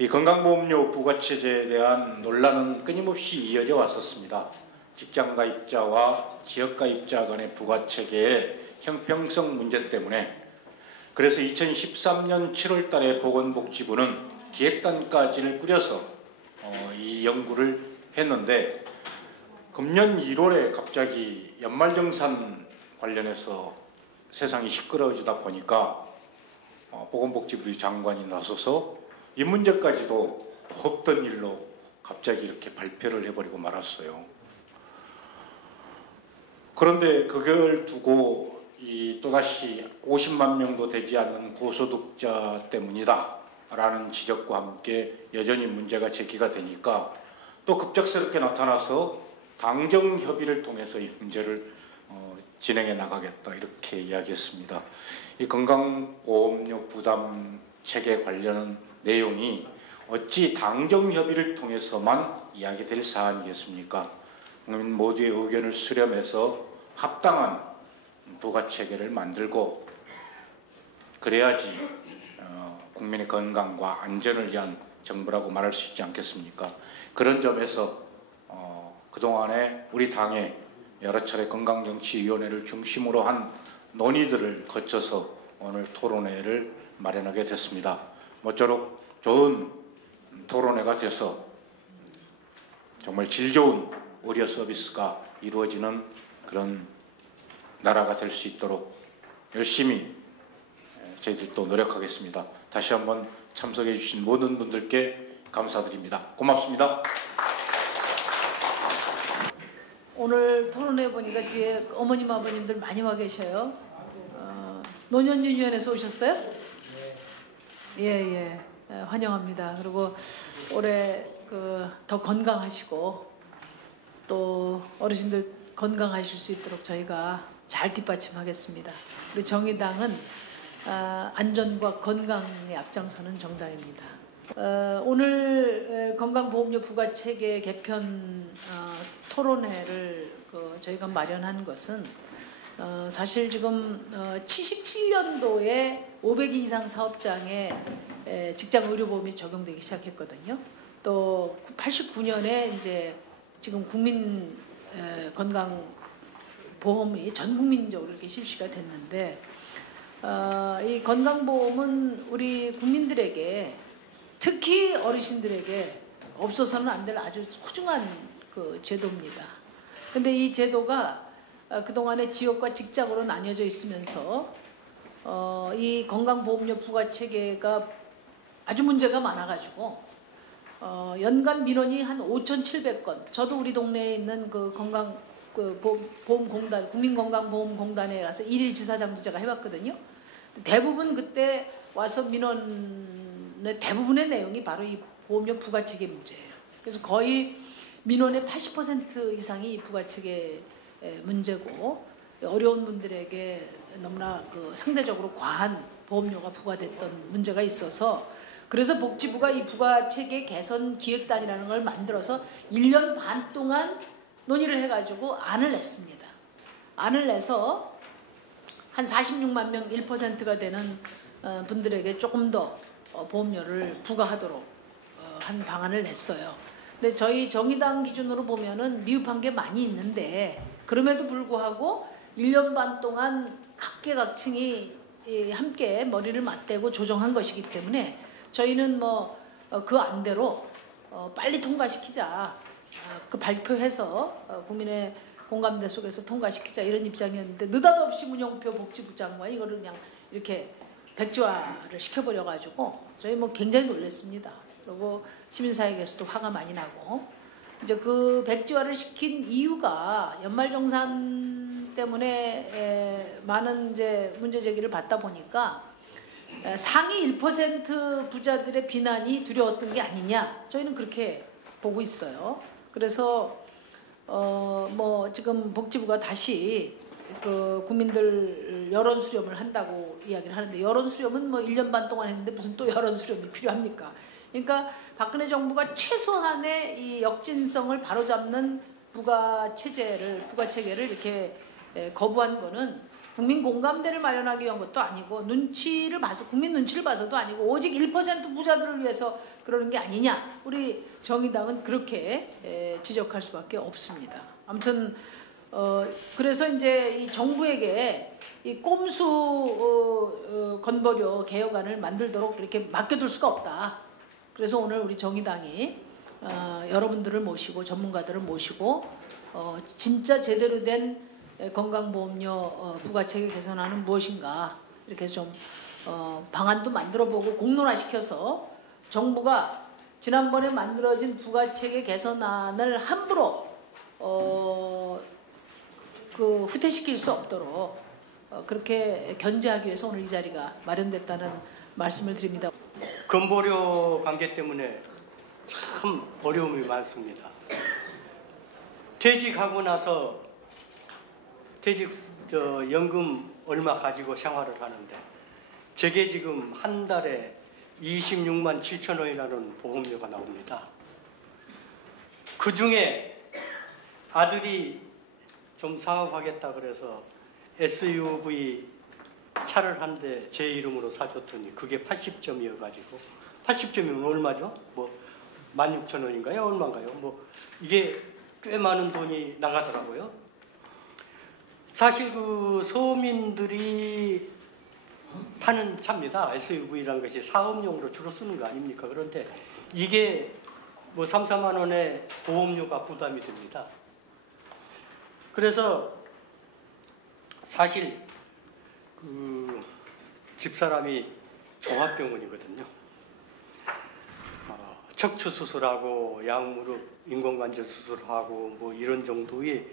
이 건강보험료 부과체제에 대한 논란은 끊임없이 이어져 왔었습니다. 직장가입자와 지역가입자 간의 부과체계의 형평성 문제 때문에 그래서 2013년 7월 달에 보건복지부는 기획단까지를 꾸려서 이 연구를 했는데 금년 1월에 갑자기 연말정산 관련해서 세상이 시끄러워지다 보니까 보건복지부 장관이 나서서 이 문제까지도 없던 일로 갑자기 이렇게 발표를 해버리고 말았어요. 그런데 그걸 두고 또다시 50만 명도 되지 않는 고소득자 때문이다 라는 지적과 함께 여전히 문제가 제기가 되니까 또 급작스럽게 나타나서 당정협의를 통해서 이 문제를 진행해 나가겠다 이렇게 이야기했습니다. 이 건강보험료 부담 체계 관련 내용이 어찌 당정협의를 통해서만 이야기될 사안이겠습니까? 국민 모두의 의견을 수렴해서 합당한 부과체계를 만들고 그래야지 국민의 건강과 안전을 위한 정부라고 말할 수 있지 않겠습니까? 그런 점에서 그동안에 우리 당의 여러 차례 건강정치위원회를 중심으로 한 논의들을 거쳐서 오늘 토론회를 마련하게 됐습니다. 모쪼록 좋은 토론회가 돼서 정말 질 좋은 의료 서비스가 이루어지는 그런 나라가 될 수 있도록 열심히 저희들 또 노력하겠습니다. 다시 한번 참석해 주신 모든 분들께 감사드립니다. 고맙습니다. 오늘 토론회 보니까 뒤에 어머님 아버님들 많이 와 계셔요. 노년유니언에서 오셨어요? 예. 환영합니다. 그리고 올해 더 건강하시고 또 어르신들 건강하실 수 있도록 저희가 잘 뒷받침하겠습니다. 우리 정의당은 안전과 건강에 앞장서는 정당입니다. 오늘 건강보험료 부과체계 개편 토론회를 저희가 마련한 것은 사실 지금 77년도에 500인 이상 사업장에 직장의료보험이 적용되기 시작했거든요. 또 89년에 이제 지금 국민 건강보험이 전 국민적으로 이렇게 실시가 됐는데 이 건강보험은 우리 국민들에게 특히 어르신들에게 없어서는 안 될 아주 소중한 제도입니다. 근데 이 제도가 그동안에 지역과 직장으로 나뉘어져 있으면서 이 건강보험료 부과체계가 아주 문제가 많아가지고 연간 민원이 한 5,700건. 저도 우리 동네에 있는 보험공단, 국민건강보험공단에 가서 일일 지사장도 제가 해봤거든요. 대부분 그때 와서 민원의 대부분의 내용이 바로 이 보험료 부과체계 문제예요. 그래서 거의 민원의 80% 이상이 부과체계 문제고 어려운 분들에게 너무나 상대적으로 과한 보험료가 부과됐던 문제가 있어서 그래서 복지부가 이 부과체계 개선 기획단이라는 걸 만들어서 1년 반 동안 논의를 해가지고 안을 냈습니다. 안을 내서 한 46만 명 1%가 되는 분들에게 조금 더 보험료를 부과하도록 한 방안을 냈어요. 근데 저희 정의당 기준으로 보면은 미흡한 게 많이 있는데 그럼에도 불구하고 1년 반 동안 각계각층이 함께 머리를 맞대고 조정한 것이기 때문에 저희는 그 안대로 빨리 통과시키자 발표해서 국민의 공감대 속에서 통과시키자 이런 입장이었는데 느닷없이 문영표 복지부 장관이 이거를 그냥 이렇게 백지화를 시켜버려가지고 저희 굉장히 놀랐습니다. 그리고 시민사회에서도 화가 많이 나고 이제 그 백지화를 시킨 이유가 연말정산 때문에 많은 이제 문제 제기를 받다 보니까 상위 1% 부자들의 비난이 두려웠던 게 아니냐 저희는 그렇게 보고 있어요. 그래서 지금 복지부가 다시 국민들 여론 수렴을 한다고 이야기를 하는데 여론 수렴은 1년 반 동안 했는데 무슨 또 여론 수렴이 필요합니까? 그러니까 박근혜 정부가 최소한의 이 역진성을 바로잡는 부과체계를 이렇게 거부한 거는 국민 공감대를 마련하기 위한 것도 아니고 눈치를 봐서 국민 눈치를 봐서도 아니고 오직 1% 부자들을 위해서 그러는 게 아니냐. 우리 정의당은 그렇게 지적할 수밖에 없습니다. 아무튼 그래서 이제 이 정부에게 이 꼼수 건보료 개혁안을 만들도록 이렇게 맡겨둘 수가 없다. 그래서 오늘 우리 정의당이 여러분들을 모시고 전문가들을 모시고 진짜 제대로 된 건강보험료 부가체계 개선안은 무엇인가 이렇게 해서 좀 방안도 만들어보고 공론화시켜서 정부가 지난번에 만들어진 부가체계 개선안을 함부로 그 후퇴시킬 수 없도록 그렇게 견제하기 위해서 오늘 이 자리가 마련됐다는 말씀을 드립니다. 건보료 관계 때문에 참 어려움이 많습니다. 퇴직하고 나서 연금 얼마 가지고 생활을 하는데 제게 지금 한 달에 26만 7천 원이라는 보험료가 나옵니다. 그 중에 아들이 좀 사업하겠다 그래서 SUV 차를 한 대 제 이름으로 사줬더니 그게 80점이어가지고 80점이면 얼마죠? 뭐 16,000원인가요? 얼마인가요? 뭐 이게 꽤 많은 돈이 나가더라고요. 사실 그 서민들이 타는 차입니다. SUV라는 것이 사업용으로 주로 쓰는 거 아닙니까? 그런데 이게 뭐 3, 4만 원의 보험료가 부담이 됩니다. 그래서 사실 그 집사람이 종합병원이거든요. 척추 수술하고 양무릎 인공관절 수술하고 뭐 이런 정도의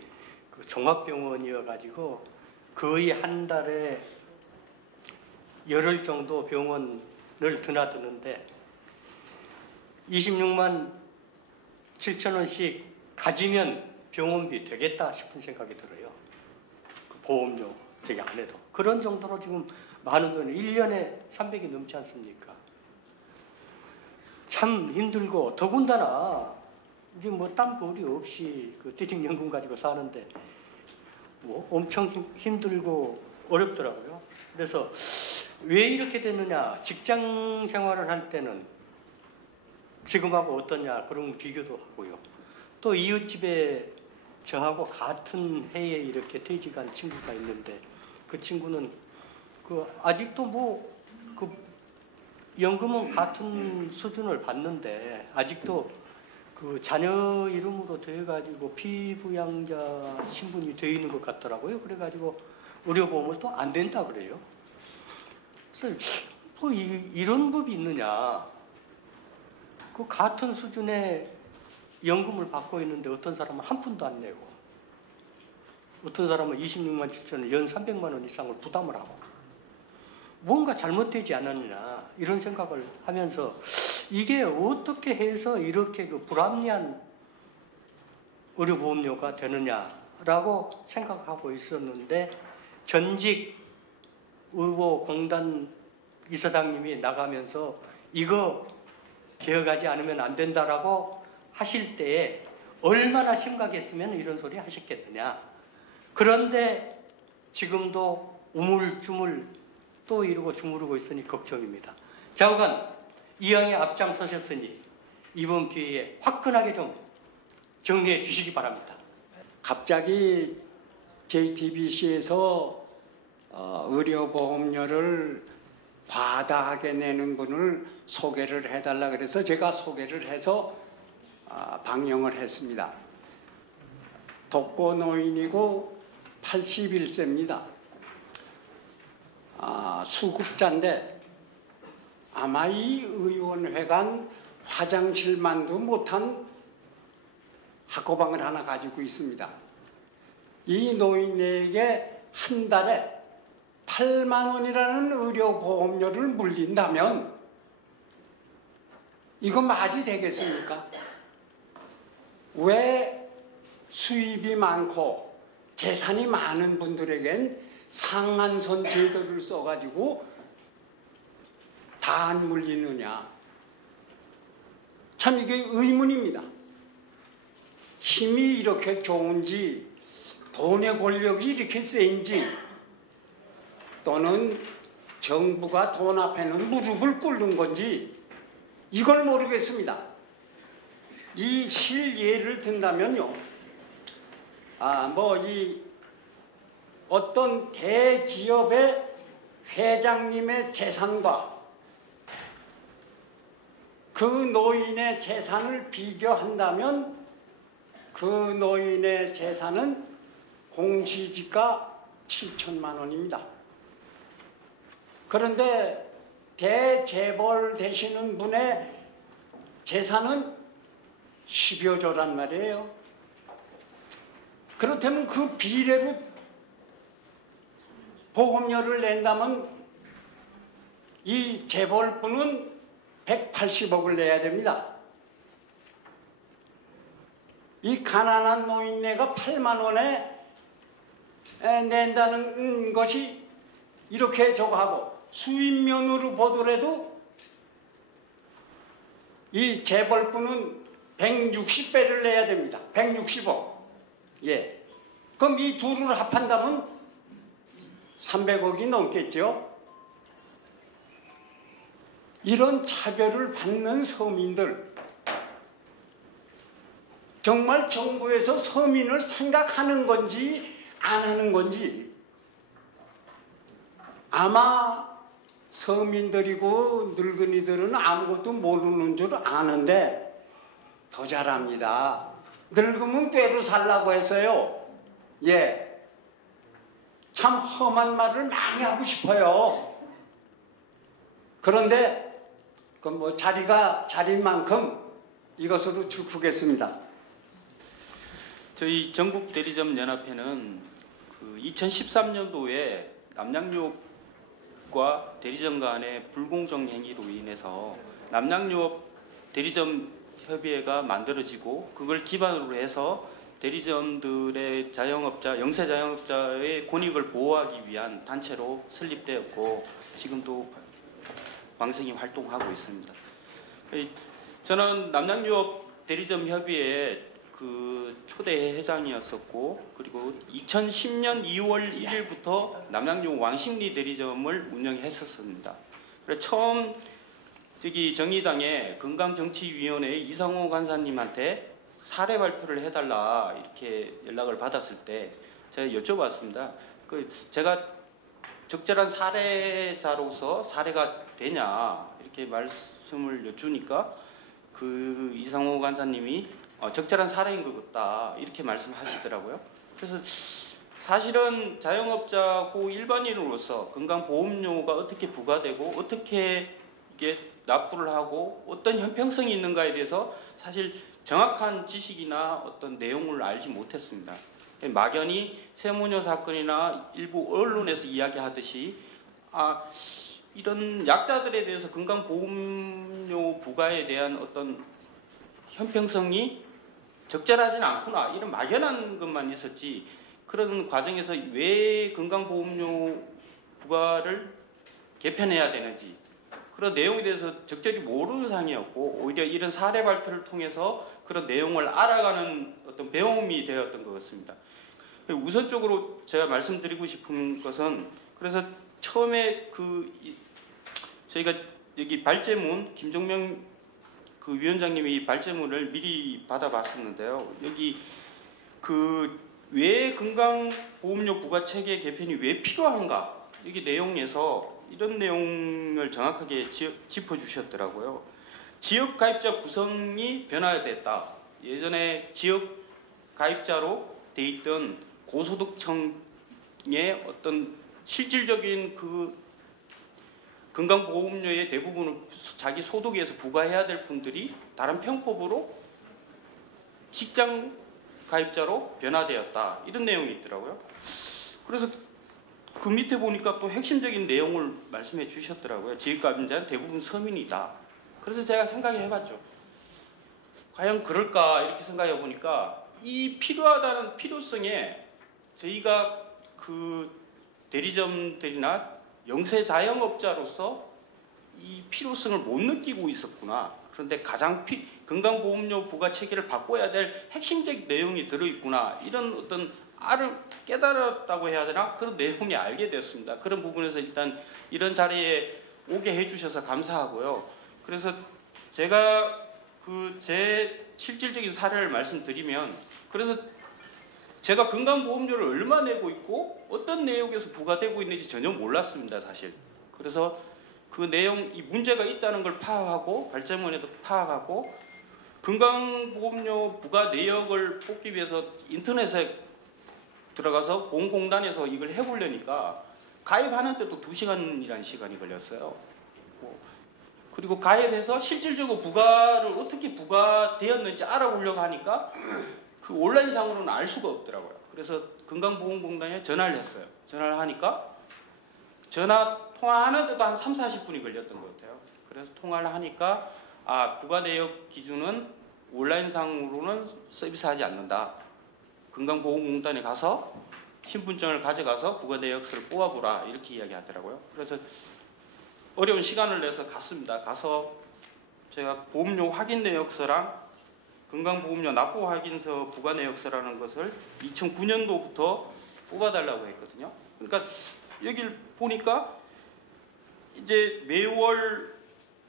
그 종합병원이어가지고 거의 한 달에 열흘 정도 병원을 드나드는데 26만 7천 원씩 가지면 병원비 되겠다 싶은 생각이 들어요. 그 보험료 되게 안 해도. 그런 정도로 지금 많은 돈이 1년에 300이 넘지 않습니까? 참 힘들고 더군다나 이제 뭐 땀벌이 없이 그 퇴직연금 가지고 사는데 뭐 엄청 힘들고 어렵더라고요. 그래서 왜 이렇게 됐느냐? 직장 생활을 할 때는 지금하고 어떠냐 그런 비교도 하고요. 또 이웃집에 저하고 같은 해에 이렇게 퇴직한 친구가 있는데 그 친구는 그 아직도 뭐 그 연금은 같은 수준을 받는데 아직도 그 자녀 이름으로 돼가지고 피부양자 신분이 돼 있는 것 같더라고요. 그래가지고 의료보험을 또 안 된다 그래요. 그래서 뭐 이런 법이 있느냐? 그 같은 수준의 연금을 받고 있는데 어떤 사람은 한 푼도 안 내고 어떤 사람은 26만 7천 원, 연 300만 원 이상을 부담을 하고 뭔가 잘못되지 않았느냐 이런 생각을 하면서 이게 어떻게 해서 이렇게 그 불합리한 의료보험료가 되느냐라고 생각하고 있었는데 전직 의료공단 이사장님이 나가면서 이거 개혁하지 않으면 안 된다라고 하실 때에 얼마나 심각했으면 이런 소리 하셨겠느냐. 그런데 지금도 우물쭈물 또 이러고 주무르고 있으니 걱정입니다. 좌우간 이왕에 앞장서셨으니 이번 기회에 화끈하게 좀 정리해 주시기 바랍니다. 갑자기 JTBC에서 의료보험료를 과다하게 내는 분을 소개를 해달라 그래서 제가 소개를 해서 방영을 했습니다. 독거노인이고 81세입니다. 수급자인데 아마 이 의원회관 화장실만도 못한 학고방을 하나 가지고 있습니다. 이 노인에게 한 달에 8만 원이라는 의료보험료를 물린다면 이거 말이 되겠습니까? 왜 수입이 많고 재산이 많은 분들에겐 상한선 제도를 써가지고 다 안 물리느냐? 참 이게 의문입니다. 힘이 이렇게 좋은지 돈의 권력이 이렇게 센지 또는 정부가 돈 앞에는 무릎을 꿇는 건지 이걸 모르겠습니다. 이 실예를 든다면요. 어떤 대기업의 회장님의 재산과 그 노인의 재산을 비교한다면 그 노인의 재산은 공시지가 7천만 원입니다. 그런데 대재벌 되시는 분의 재산은 10여 조란 말이에요. 그렇다면 그 비례로 보험료를 낸다면 이 재벌분은 180억을 내야 됩니다. 이 가난한 노인네가 8만 원에 낸다는 것이 이렇게 저거하고 수입면으로 보더라도 이 재벌분은 160배를 내야 됩니다. 160억. 예. 그럼 이 둘을 합한다면 300억이 넘겠죠. 이런 차별을 받는 서민들, 정말 정부에서 서민을 생각하는 건지 안 하는 건지 아마 서민들이고 늙은이들은 아무것도 모르는 줄 아는데 더 잘합니다. 늙으면 꾀로 살라고 해서요. 예. 참 험한 말을 많이 하고 싶어요. 그런데 그 자리가 자리인 만큼 이것으로 줄크겠습니다. 저희 전국 대리점 연합회는 그 2013년도에 남양유업과 대리점 간의 불공정 행위로 인해서 남양유업 대리점 협의회가 만들어지고 그걸 기반으로 해서 대리점들의 자영업자, 영세 자영업자의 권익을 보호하기 위한 단체로 설립되었고 지금도 왕성히 활동하고 있습니다. 저는 남양유업 대리점 협의회 그 초대 회장이었었고 그리고 2010년 2월 1일부터 남양유 왕십리 대리점을 운영했었습니다. 그래서 처음 정의당의 건강정치위원회 이상호 간사님한테 사례 발표를 해달라 이렇게 연락을 받았을 때 제가 여쭤봤습니다. 제가 적절한 사례자로서 사례가 되냐 이렇게 말씀을 여쭈니까 그 이상호 간사님이 적절한 사례인 것 같다 이렇게 말씀하시더라고요. 그래서 사실은 자영업자고 일반인으로서 건강보험료가 어떻게 부과되고 어떻게 이게 납부를 하고 어떤 형평성이 있는가에 대해서 사실 정확한 지식이나 어떤 내용을 알지 못했습니다. 막연히 세무녀 사건이나 일부 언론에서 이야기하듯이 이런 약자들에 대해서 건강보험료 부과에 대한 어떤 형평성이 적절하지는 않구나 이런 막연한 것만 있었지 그런 과정에서 왜 건강보험료 부과를 개편해야 되는지 그런 내용에 대해서 적절히 모르는 상황이었고 오히려 이런 사례 발표를 통해서 그런 내용을 알아가는 어떤 배움이 되었던 것 같습니다. 우선적으로 제가 말씀드리고 싶은 것은 그래서 처음에 저희가 여기 발제문 김종명 그 위원장님이 이 발제문을 미리 받아봤었는데요. 여기 왜 건강보험료 부과 체계 개편이 왜 필요한가 여기 내용에서 이런 내용을 정확하게 짚어주셨더라고요. 지역 가입자 구성이 변화됐다. 예전에 지역 가입자로 돼 있던 고소득층의 어떤 실질적인 그 건강보험료의 대부분을 자기 소득에서 부과해야 될 분들이 다른 편법으로 직장 가입자로 변화되었다. 이런 내용이 있더라고요. 그래서 그 밑에 보니까 또 핵심적인 내용을 말씀해 주셨더라고요. 지역가입자는 대부분 서민이다. 그래서 제가 생각해 봤죠. 과연 그럴까 이렇게 생각해 보니까 이 필요하다는 필요성에 저희가 그 대리점들이나 영세 자영업자로서 이 필요성을 못 느끼고 있었구나. 그런데 가장 건강보험료 부과 체계를 바꿔야 될 핵심적 내용이 들어있구나. 이런 어떤 알을 깨달았다고 해야 되나? 그런 내용이 알게 됐습니다. 그런 부분에서 일단 이런 자리에 오게 해주셔서 감사하고요. 그래서 제가 제 실질적인 사례를 말씀드리면, 그래서 제가 건강보험료를 얼마 내고 있고 어떤 내역에서 부과되고 있는지 전혀 몰랐습니다, 사실. 그래서 그 내용, 이 문제가 있다는 걸 파악하고, 발제문에도 파악하고, 건강보험료 부과 내역을 뽑기 위해서 인터넷에 들어가서 보험공단에서 이걸 해보려니까 가입하는데도 2시간이라는 시간이 걸렸어요. 그리고 가입해서 실질적으로 부과를 어떻게 부과되었는지 알아보려고 하니까 그 온라인상으로는 알 수가 없더라고요. 그래서 건강보험공단에 전화를 했어요. 전화를 하니까 전화 통화하는데도 한 3, 40분이 걸렸던 것 같아요. 그래서 통화를 하니까 부과 내역 기준은 온라인상으로는 서비스하지 않는다. 건강보험공단에 가서 신분증을 가져가서 부과 내역서를 뽑아보라, 이렇게 이야기하더라고요. 그래서 어려운 시간을 내서 갔습니다. 가서 제가 보험료 확인 내역서랑 건강보험료 납부 확인서 부과 내역서라는 것을 2009년도부터 뽑아달라고 했거든요. 그러니까 여기를 보니까 이제 매월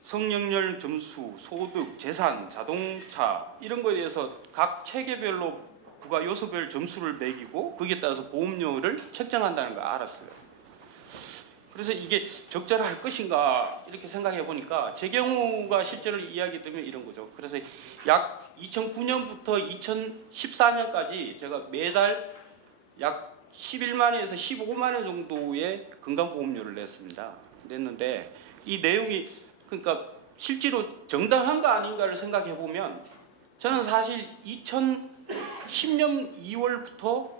성역률 점수, 소득, 재산, 자동차 이런 거에 대해서 각 체계별로 부가 요소별 점수를 매기고 거기에 따라서 보험료를 책정한다는 걸 알았어요. 그래서 이게 적절할 것인가 이렇게 생각해 보니까 제 경우가 실제로 이야기 드리면 이런 거죠. 그래서 약 2009년부터 2014년까지 제가 매달 약 11만 원에서 15만 원 정도의 건강보험료를 냈는데 이 내용이 그러니까 실제로 정당한가 아닌가를 생각해 보면 저는 사실 2010년 2월부터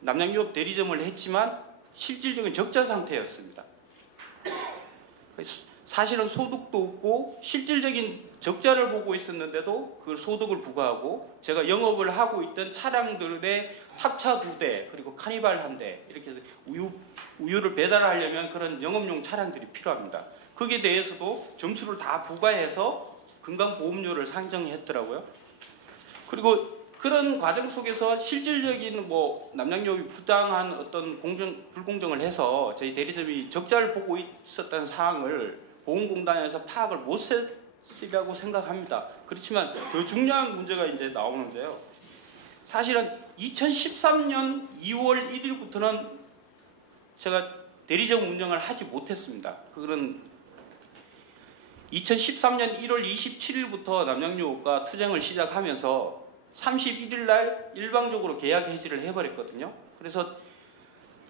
남양유업 대리점을 했지만 실질적인 적자 상태였습니다. 사실은 소득도 없고 실질적인 적자를 보고 있었는데도 그 소득을 부과하고 제가 영업을 하고 있던 차량들의 탑차 2대 그리고 카니발 1대 이렇게 해서 우유를 배달하려면 그런 영업용 차량들이 필요합니다. 거기에 대해서도 점수를 다 부과해서 건강보험료를 상정했더라고요. 그리고 그런 과정 속에서 실질적인 남양유업이 부당한 어떤 불공정을 해서 저희 대리점이 적자를 보고 있었다는 사항을 보험공단에서 파악을 못 했으리라고 생각합니다. 그렇지만 더 중요한 문제가 이제 나오는데요. 사실은 2013년 2월 1일부터는 제가 대리점 운영을 하지 못했습니다. 그거는 2013년 1월 27일부터 남양유업과 투쟁을 시작하면서 31일 날 일방적으로 계약 해지를 해버렸거든요. 그래서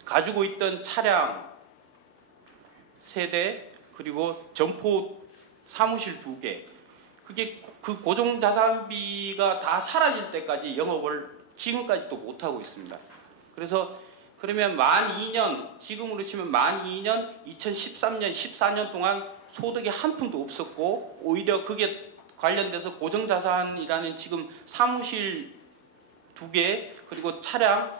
가지고 있던 차량 3대 그리고 점포 사무실 2개 그게 그 고정자산비가 다 사라질 때까지 영업을 지금까지도 못하고 있습니다. 그래서 그러면 만 2년 지금으로 치면 만 2년 2013년 14년 동안 소득이 한 푼도 없었고 오히려 그게 관련돼서 고정자산이라는 지금 사무실 2개 그리고 차량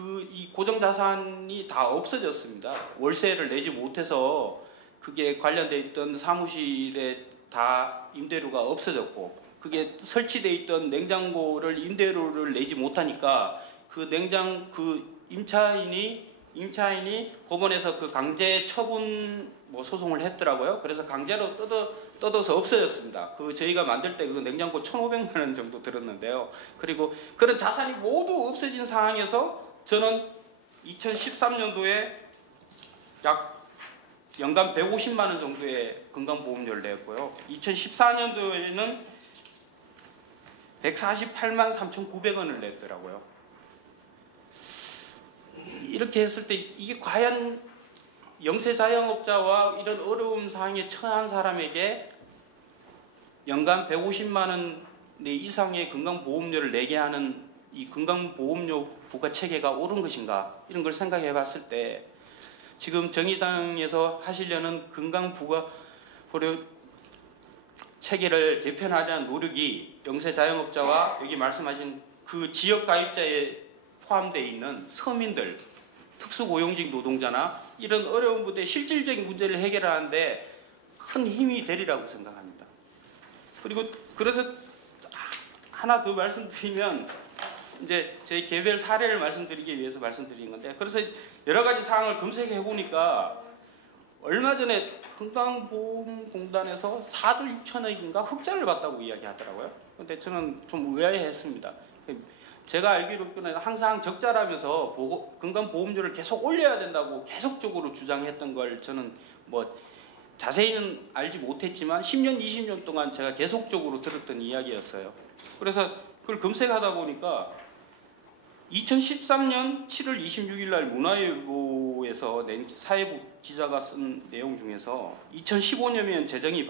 이 고정자산이 다 없어졌습니다. 월세를 내지 못해서 그게 관련돼 있던 사무실에 다 임대료가 없어졌고 그게 설치돼 있던 냉장고를 임대료를 내지 못하니까 그 임차인이 법원에서 그 강제 처분 소송을 했더라고요. 그래서 강제로 뜯어서 없어졌습니다. 저희가 만들 때 그 냉장고 1,500만 원 정도 들었는데요. 그리고 그런 자산이 모두 없어진 상황에서 저는 2013년도에 약 연간 150만 원 정도의 건강보험료를 냈고요. 2014년도에는 148만 3,900원을 냈더라고요. 이렇게 했을 때 이게 과연 영세자영업자와 이런 어려운 상황에 처한 사람에게 연간 150만 원 이상의 건강보험료를 내게 하는 이 건강보험료 부과 체계가 옳은 것인가 이런 걸 생각해 봤을 때 지금 정의당에서 하시려는 건강부과 체계를 개편하려는 노력이 영세자영업자와 여기 말씀하신 그 지역 가입자에 포함되어 있는 서민들 특수고용직 노동자나 이런 어려운 분들의 실질적인 문제를 해결하는데 큰 힘이 되리라고 생각합니다. 그리고 그래서 하나 더 말씀드리면 이제 제 개별 사례를 말씀드리기 위해서 말씀드린 건데, 그래서 여러 가지 사항을 검색해 보니까 얼마 전에 건강보험공단에서 4조 6천억인가 흑자를 봤다고 이야기하더라고요. 근데 저는 좀 의아해했습니다. 제가 알기로는 항상 적자라면서 건강보험료를 계속 올려야 된다고 계속적으로 주장했던 걸 저는 뭐 자세히는 알지 못했지만 10년, 20년 동안 제가 계속적으로 들었던 이야기였어요. 그래서 그걸 검색하다 보니까 2013년 7월 26일 날 문화일보에서 낸 사회부 기자가 쓴 내용 중에서 2015년이면 재정이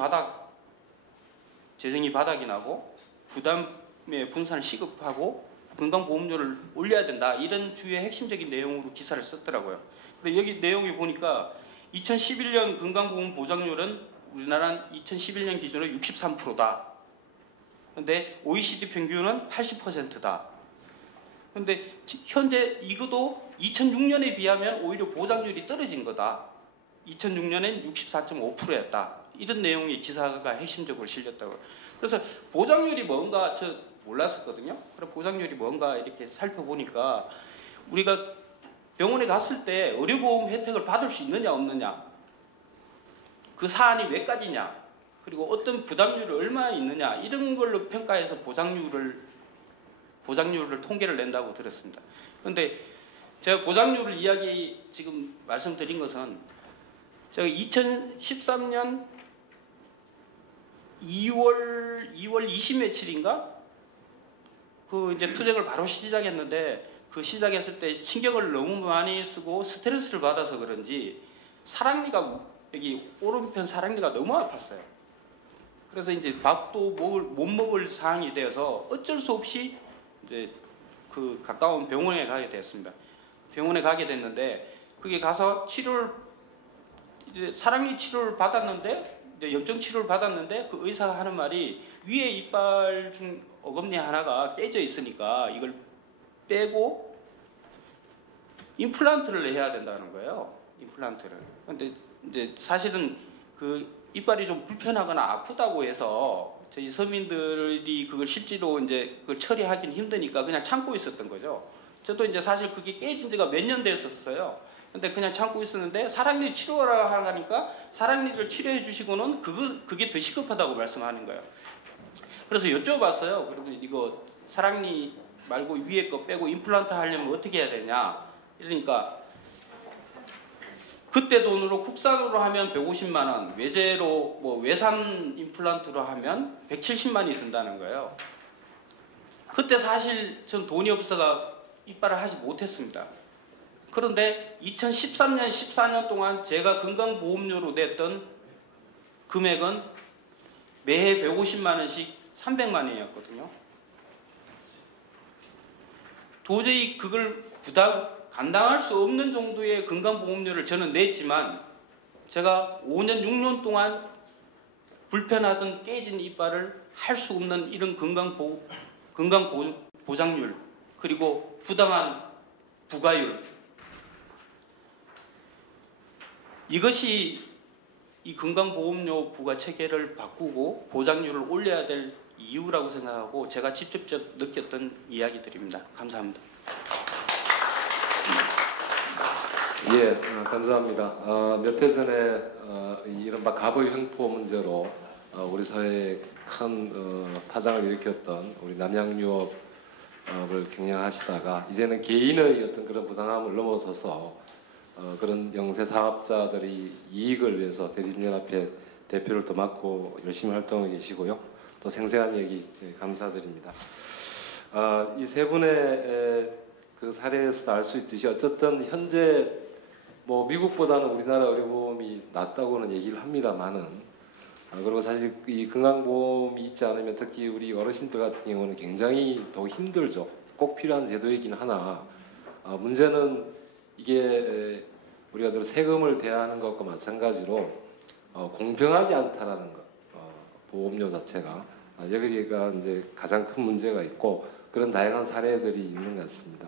바닥이 나고 부담의 분산을 시급하고 건강보험료를 올려야 된다, 이런 주의 핵심적인 내용으로 기사를 썼더라고요. 근데 여기 내용에 보니까 2011년 건강보험 보장률은 우리나라는 2011년 기준으로 63%다. 근데 OECD 평균은 80%다. 근데 현재 이것도 2006년에 비하면 오히려 보장률이 떨어진 거다. 2006년엔 64.5%였다. 이런 내용의 기사가 핵심적으로 실렸다고요. 그래서 보장률이 뭔가 저 몰랐었거든요. 그럼 보장률이 뭔가 이렇게 살펴보니까 우리가 병원에 갔을 때 의료보험 혜택을 받을 수 있느냐 없느냐, 그 사안이 몇 가지냐, 그리고 어떤 부담률이 얼마나 있느냐, 이런 걸로 평가해서 보장률을 통계를 낸다고 들었습니다. 그런데 제가 보장률을 지금 말씀드린 것은 제가 2013년 2월 20 며칠인가 그 이제 투쟁을 바로 시작했는데, 그 시작했을 때 신경을 너무 많이 쓰고 스트레스를 받아서 그런지 사랑니가, 여기 오른편 사랑니가 너무 아팠어요. 그래서 이제 밥도 못 먹을 상황이 되어서 어쩔 수 없이 이제 그 가까운 병원에 가게 됐습니다. 병원에 가게 됐는데, 거기 가서 이제 사랑니 치료를 받았는데, 이제 염증 치료를 받았는데, 그 의사가 하는 말이 위에 이빨 중 어금니 하나가 깨져 있으니까 이걸 빼고 임플란트를 해야 된다는 거예요. 임플란트를. 근데 이제 사실은 그 이빨이 좀 불편하거나 아프다고 해서 저희 서민들이 그걸 실제로 이제 그걸 처리하기는 힘드니까 그냥 참고 있었던 거죠. 저도 이제 사실 그게 깨진 지가 몇 년 됐었어요. 근데 그냥 참고 있었는데 사랑니 치료하라 하니까 사랑니를 치료해 주시고는 그게 더 시급하다고 말씀하는 거예요. 그래서 여쭤봤어요. 그러면 이거 사랑니 말고 위에 거 빼고 임플란트 하려면 어떻게 해야 되냐? 이러니까 그때 돈으로 국산으로 하면 150만 원, 외제로 뭐 외산 임플란트로 하면 170만이 든다는 거예요. 그때 사실 전 돈이 없어가 이빨을 하지 못했습니다. 그런데 2013년, 14년 동안 제가 건강보험료로 냈던 금액은 매해 150만 원씩 300만 원이었거든요. 도저히 그걸 감당할 수 없는 정도의 건강보험료를 저는 냈지만, 제가 5년, 6년 동안 불편하던 깨진 이빨을 할 수 없는 이런 건강보장률, 그리고 부당한 부가율, 이것이 이 건강보험료 부과 체계를 바꾸고 보장률을 올려야 될 이유라고 생각하고 제가 직접 느꼈던 이야기들입니다. 감사합니다. 예, 감사합니다. 몇 해 전에 이른바 갑의 횡포 문제로 우리 사회에 큰 파장을 일으켰던 우리 남양유업을 경영하시다가 이제는 개인의 어떤 그런 부당함을 넘어서서 그런 영세 사업자들이 이익을 위해서 대리인연합회 대표를 또 맡고 열심히 활동하고 계시고요. 또 생생한 얘기 감사드립니다. 이 세 분의 그 사례에서도 알 수 있듯이 어쨌든 현재 뭐 미국보다는 우리나라 의료보험이 낫다고는 얘기를 합니다만은, 그리고 사실 이 건강보험이 있지 않으면 특히 우리 어르신들 같은 경우는 굉장히 더 힘들죠. 꼭 필요한 제도이긴 하나 문제는 이게 우리가 늘 세금을 대하는 것과 마찬가지로 공평하지 않다라는 것, 보험료 자체가 여기가 이제 가장 큰 문제가 있고 그런 다양한 사례들이 있는 것 같습니다.